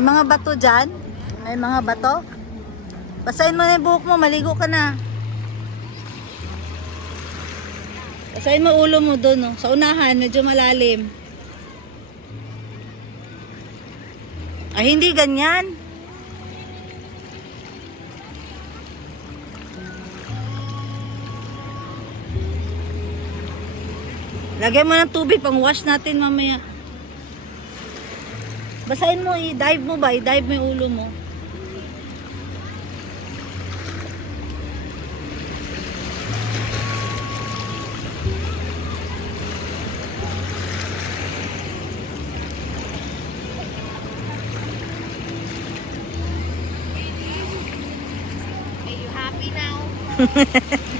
May mga bato dyan. May mga bato. Basahin mo na yung buhok mo. Maligo ka na. Basahin mo ulo mo doon. Oh. Sa unahan, medyo malalim. Ay, hindi ganyan. Lagyan mo ng tubig pang wash natin mamaya. Basahin mo, i-dive mo ba? I-dive mo yung ulo mo. Are you happy now?